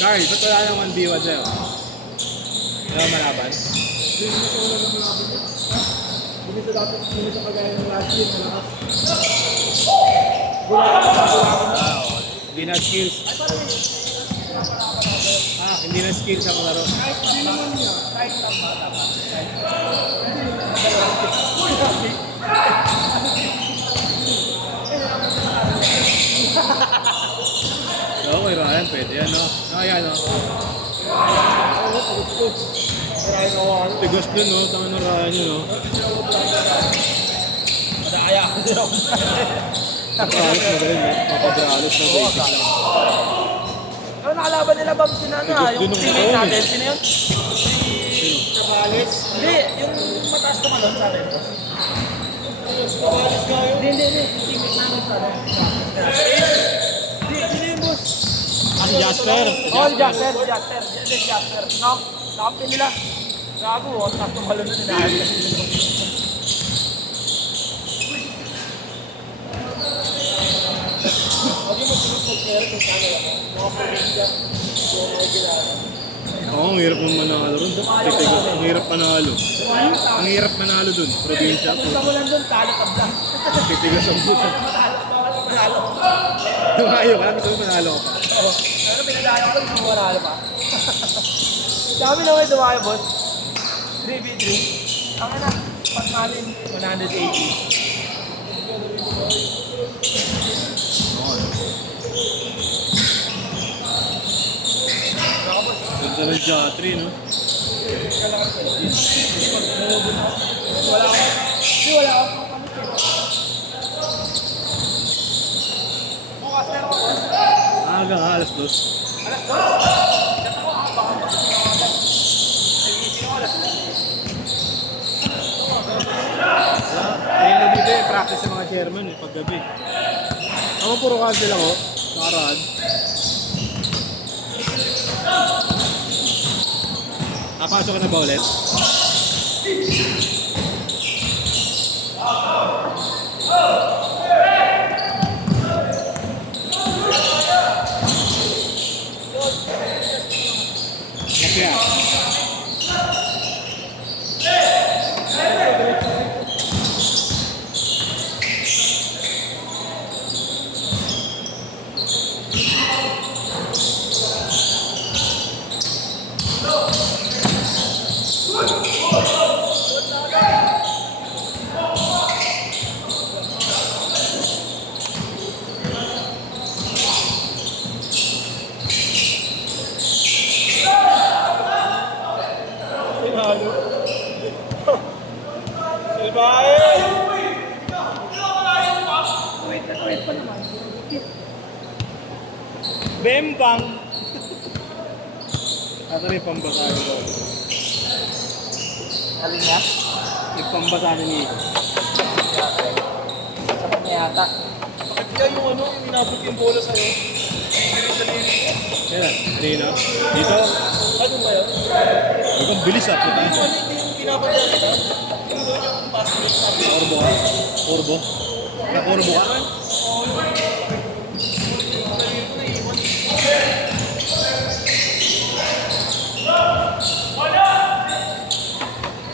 Carl, ba't wala nang 1v1 sa'yo? Wala malaban? Bumisa dapat, bumisa kagaya ng last year, malakas. Hindi na skills. Hindi na skills ang laro. Hindi naman niya. Kahit lang bata ba? Oo, kay Ryan, pwede yan, no? Ayan, no? Tigos dun, no? Tama ng Ryan yun, no? Madaya ako din ako. Papabralos na rin, no? Papabralos na basic lang. Ano nakalaban nila Bob sina ano ha? Yung teammate natin, sino yun? Cabalis? Hindi, yung mataas tumalon sa atin. Cabalis ka yun? Hindi. Yung teammate namin sa atin. Hindi, sino yung boss? Si Jasper. Oh, Jasper. No? Nakampi nila. Gago, mataas tumalon na nila. Huwag yung mag-pag-share kung saan ako. Mga probinsya. Yung mga ginagawa. Oo, ang hirap mong manalo ron. Titigos, ang hirap manalo. Ang hirap manalo dun. Probinsya. Punta mo lang doon, talo tabla. Titigos ang buto. Manalo. Tumayo ka, gusto mo manalo ka pa. Oo. Ano pinadayo ko, hindi mo manalo pa. Dami naman dumayo, boss. 3v3. Ang na, pag namin, 180. Ganda ng Jatri, no? Wala ako. Hindi, wala ako. Bukas na ako. Hanggang alas 2. Alas 2? Chat ako, baka nagising ako alas 2. Ayun na dito eh, practice sa mga chairman eh, paggabi. Ako puro cancel ako, nakaraan. Napasok ka na ba ulit? Kaya? Pinalo. Silbahin! Wait pa naman. Bembang! Ito rin pambasa ko. Alin niya? Yung pambasa ni Nico. Sa kanya yata. Bakit kaya yung ano, yung inabot yung bola sa'yo? Dali-dali. Kailan? Kanina? Dito? Ano ba yun? Huwag kang bilis ah, puta. Yung ano, hindi yung pinabot niya kita? Yung doon yung basket sabi. Corbo ka? Corbo? Na-corbo ka?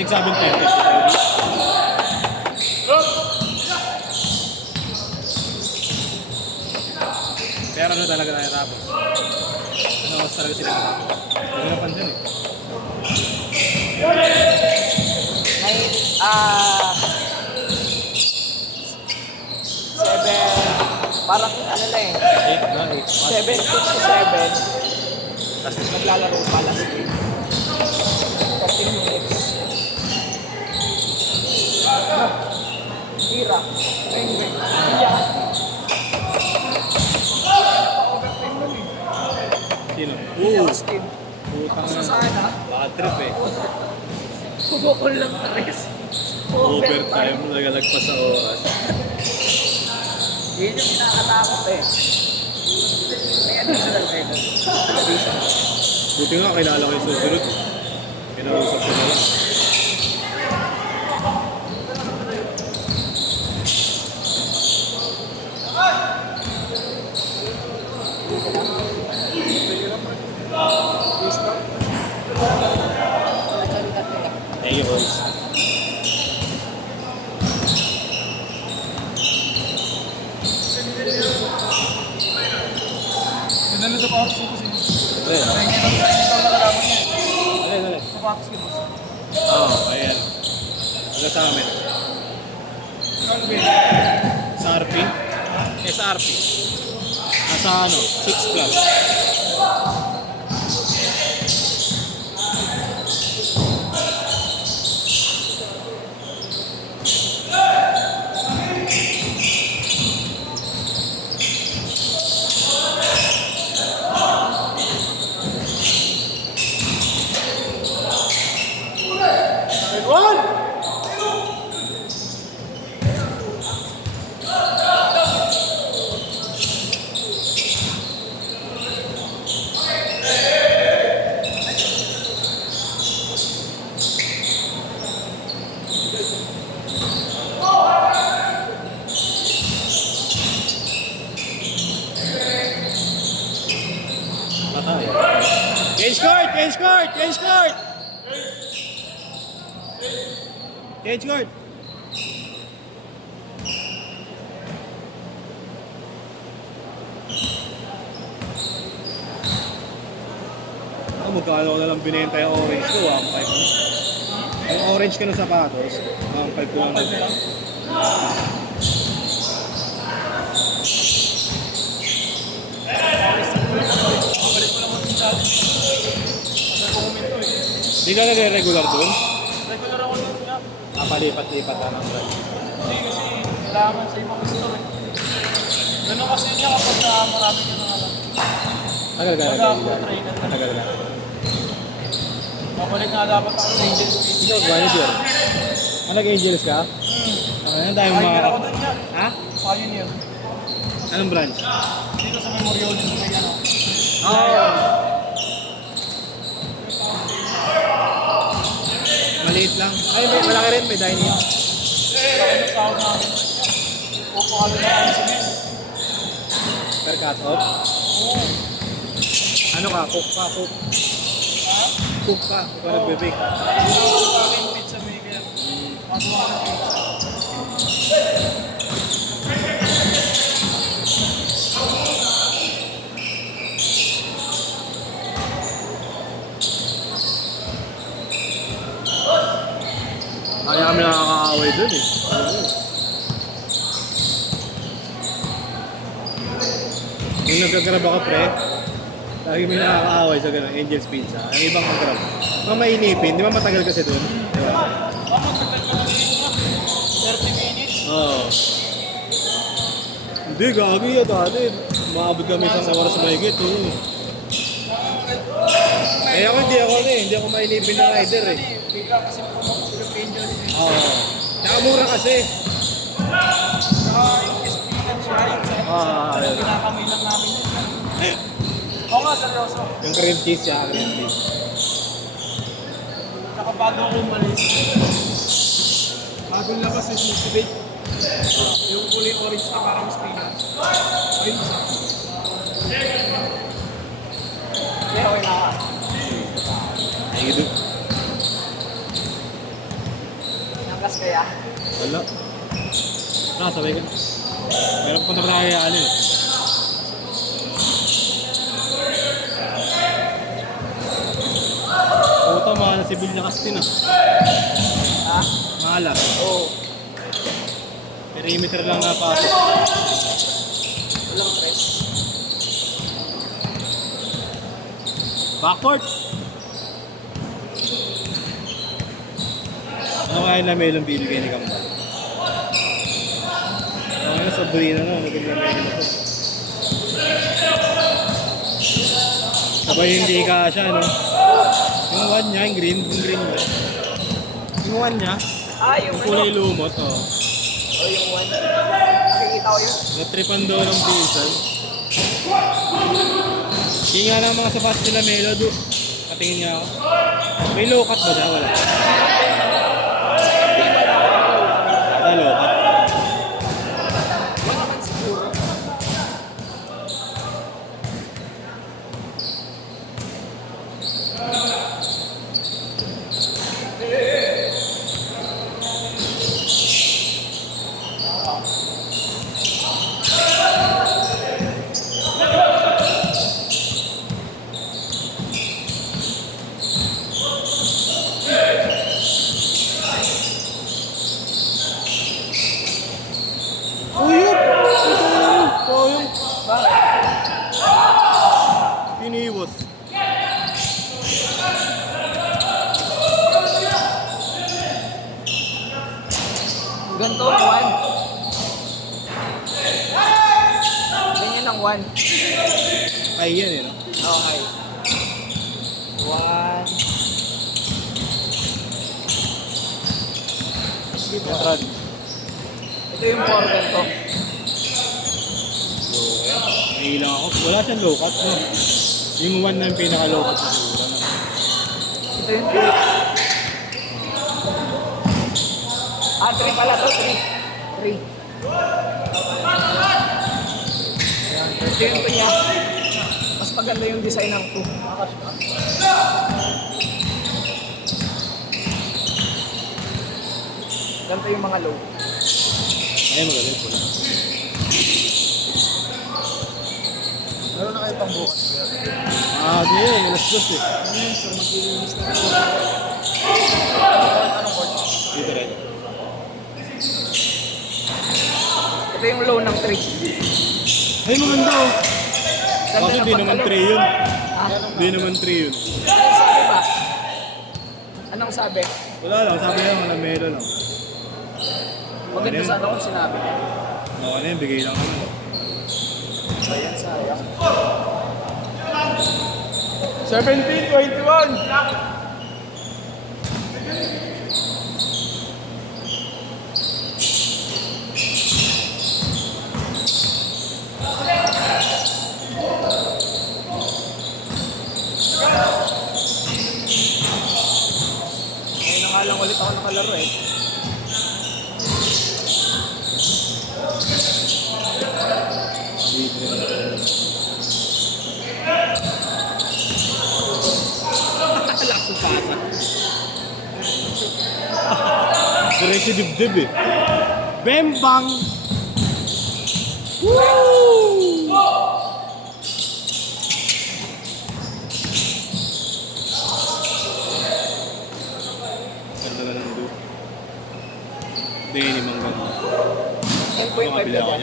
Six, 7, 10. Pero ano talaga tayo tapos? Ano oras talaga sila matapos? Huwag na pansin eh. Parang ano na eh. 8 na, 8. 7:57. Tapos naglalaro pa last game. 13 minutes. Tira. Iya. Sino? Iya, Austin. Putang Sa na. saan ha? Bad trip eh. Bukol lang Paris. Overtime, nagalagpas sa oras. Yun yung kinakatakot eh. May additional kayo. Additional. Buti nga, kilala ko yung susunod. Kinausap ko na lang. Thank you, boys. Ganda na sa Paris ko sino. Ayun. Ayun. Sa Paris ko boss. Oo, ayan. Ano sa amin? Sa RP? Sa RP. Nasa ano? 6 plus. Matay. Change court! Change court! Change court! Change court! Magkano ko na lang binenta yung orange ko, 1.5. Yung orange ko na sapatos, 1.5 ko lang nagpila. Hindi ka nagre-regular doon? Regular ako doon nga. Palipat-lipat ka ng brand. Hindi kasi kailangan sa ibang store eh. Ganun kasi niya kapag marami ka nang alam. Tagal ka Pag ako trainer na. Tagal ka. Babalik nga dapat ako sa Angels Beach. Ikaw, manager. Nag-Angels ka? Ano tayong mga... Pioneer ako doon nga. Ha? Pioneer. Anong branch? Dito sa Memorial sa may ano. Maliit lang. Ay, may malaki rin. May dining. Kaya yung sahod namin. Opo kami na kami sa men. Per cut off. Oo. Ano ka? Cook ka? Cook. Ha? Cook ka. Cook ka nagbe-bake. Dito ako sa akin pizza maker. Pagawa ng pizza. Kaya kami nakakaaway dun eh. Yung nagkagrab ako pre, lagi may nakakaaway sa ganun, Angel's Pizza. Ang ibang mag-grab. Mga mainipin, di ba matagal kasi dun? Di ba? Mama, tagal ka na rin nga. 30 minutes. Oo. Hindi, gagi yan dati. Maabot kami isang oras sa mahigit. Eh ako hindi ako mainipin ng rider eh. Bigla kasi pumunta yung Angels Beach. Oo. Tsaka mura kasi. Saka yung experience siya, yung Ayun. kinakamay lang namin yun. Oo nga, seryoso. Yung cream cheese siya, cream cheese. Saka bago ako umalis, bagong labas yung Susibate. Yung kulay orange na parang spinach. Ayun isa. Yeah, okay na ka. Ay, gitu. Nangkas kaya? Wala. Sabay ka. Meron punta pa na kaya alin. Puta, mahal na si Bill na Castin ah. Ha? Mahal ah. Oo. Perimeter lang napasok. Walang press. Backcourt! Ano kaya na melong binigay ni Kambal? Ano na sa Burina na, maganda melon na to. Sabay hindi ka siya, no? Yung one niya, yung green niya. Yung one niya, Yung yung kulay lumot, oh. yung one. Nakikita ko yun. Natripan daw ng pinsan. Yung nga lang mga sapatos nila Melo, patingin nga ako. May low cut ba siya? Wala. Wala low cut. Wala naman siguro. Uyup! Ito yung Bakit? piniwas. Ganito ang one. Ganyan ang one. Ay, yan eh, no? Okay. One. Metron. Ito yung four ganito. May ilang ako. Wala siyang low cut, no? Yung one na yung pinaka-low cut na siguro. Ito yung three. Three pala to. Three. Ito yung two niya. Mas maganda yung design ng two. Ganito yung mga low. Ay, magaling po. Meron na kayo pang bukas. Di eh. Alas 2 eh. So, maglilinis na kayo. Anong court? Dito rin. Ito yung low ng 3. Ay, maganda oh. Ganda Kasi ng di naman pagkalo. 3 yun. Ah, Di naman 3 yun. anong sabi ba? Anong sabi? Wala lang. Sabi lang, wala Melo lang. Maganda sana kung sinabi. Okay na yun, bigay lang kami. Ayan, sayang. 17-21! Ngayon na nga lang ulit ako nakalaro eh. Lakas ng pasa. Diretso dibdib eh. Bembang! Woo! Ganda na lang doon. Denim ang ganda. 10.5 Makabili na ako dyan.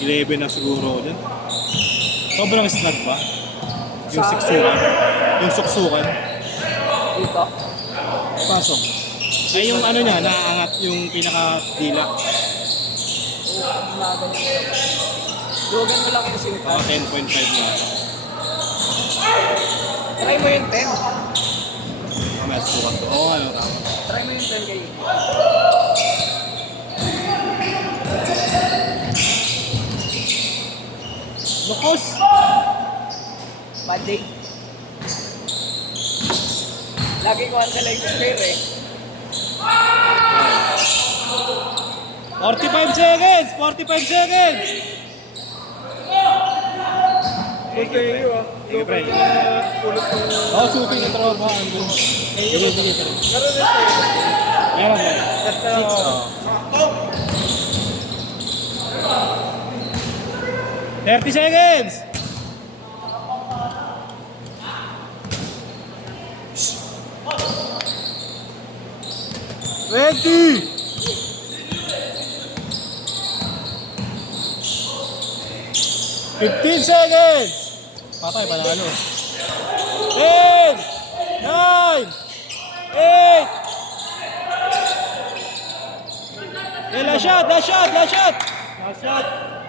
dyan. 11 na siguro ako dyan. Sobrang snug ba? Yung Sa siksukan. Yung suksukan. Dito. Pasok. Ay yung ano niya, naaangat yung pinaka-dila. Lugan mo lang yung singka. Mga 10.5 na. Try mo yung 10. Mamaya sukat ko. Oo, ano, tama. Try mo yung 10 kayo. Lukos! Bad day. Lagi ko ang kalay ko spare eh. 45 seconds! 45 seconds! Thank you ah. Sige, pre. Pulot ng... Oo, suki ng tropa. Andun. Sige, sige, sige. Meron din tayo. Meron ba? Sakto! 30 seconds! Ready! 15 seconds! Patay, panalo. 10! 9! 8! Eh, last shot, last shot, last shot! Last shot!